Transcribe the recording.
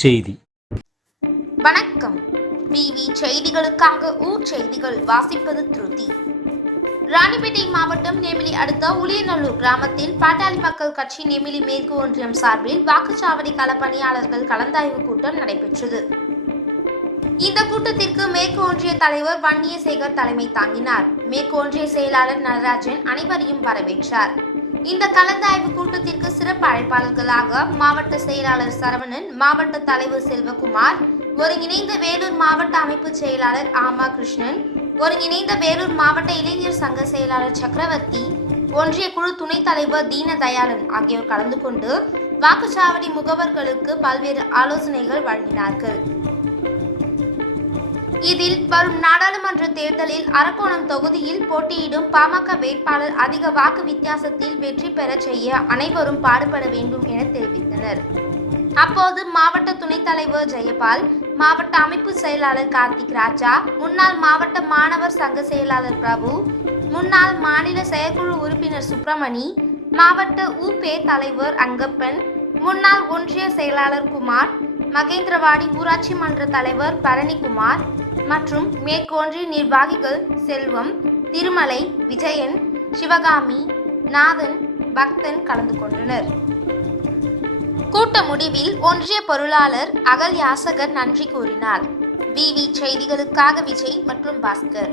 செய்தி. வணக்கம். விவி செய்திகளுக்காக ஊர் செய்திகள் வாசிப்பது திருதி. ராணிப்பேட்டை மாவட்டம் நெமிலி அடுத்த உளியநல்லூர் கிராமத்தில் பாட்டாளி மக்கள் கட்சி நெமிலி மேற்கு ஒன்றியம் சார்பில் வாக்குச்சாவடி கள பணியாளர்கள் கலந்தாய்வு கூட்டம் நடைபெற்றது. இந்த கூட்டத்திற்கு மேற்கு ஒன்றிய தலைவர் வன்னியசேகர் தலைமை தாங்கினார். மேற்கு ஒன்றிய செயலாளர் நடராஜன் அனைவரையும் வரவேற்றார். இந்த கலந்தாய்வு கூட்டத்திற்கு சிறப்பு அழைப்பாளர்களாக மாவட்ட செயலாளர் சரவணன், மாவட்ட தலைவர் செல்வகுமார், ஒருங்கிணைந்த வேலூர் மாவட்ட அமைப்பு செயலாளர் ஆமா கிருஷ்ணன், ஒருங்கிணைந்த வேலூர் மாவட்ட இளைஞர் சங்க செயலாளர் சக்கரவர்த்தி, ஒன்றிய குழு துணைத் தலைவர் தீனதயாளன் ஆகியோர் கலந்து கொண்டு வாக்குச்சாவடி முகவர்களுக்கு பல்வேறு ஆலோசனைகள் வழங்கினார்கள். இதில் வரும் நாடாளுமன்ற தேர்தலில் அரக்கோணம் தொகுதியில் போட்டியிடும் பாமக வேட்பாளர் அதிக வாக்கு வித்தியாசத்தில் வெற்றி பெற செய்ய அனைவரும் பாடுபட வேண்டும் என தெரிவித்தனர். அப்போது மாவட்ட துணைத் தலைவர் ஜெயபால், மாவட்ட அமைப்பு செயலாளர் கார்த்திக் ராஜா, முன்னாள் மாவட்ட மாணவர் சங்க செயலாளர் பிரபு, முன்னாள் மாநில செயற்குழு உறுப்பினர் சுப்பிரமணி, மாவட்ட உபே தலைவர் அங்கப்பன், முன்னாள் ஒன்றிய செயலாளர் குமார், மகேந்திரவாடி ஊராட்சி மன்ற தலைவர் பரணிக்குமார் மற்றும் மேற்கு ஒன்றிய நிர்வாகிகள் செல்வம், திருமலை, விஜயன், சிவகாமி, நாதன், பக்தன் கலந்து கொண்டனர். கூட்ட முடிவில் ஒன்றிய பொருளாளர் அகல் யாசகர் நன்றி கூறினார். விவி செய்திகளுக்காக விஜய் மற்றும் பாஸ்கர்.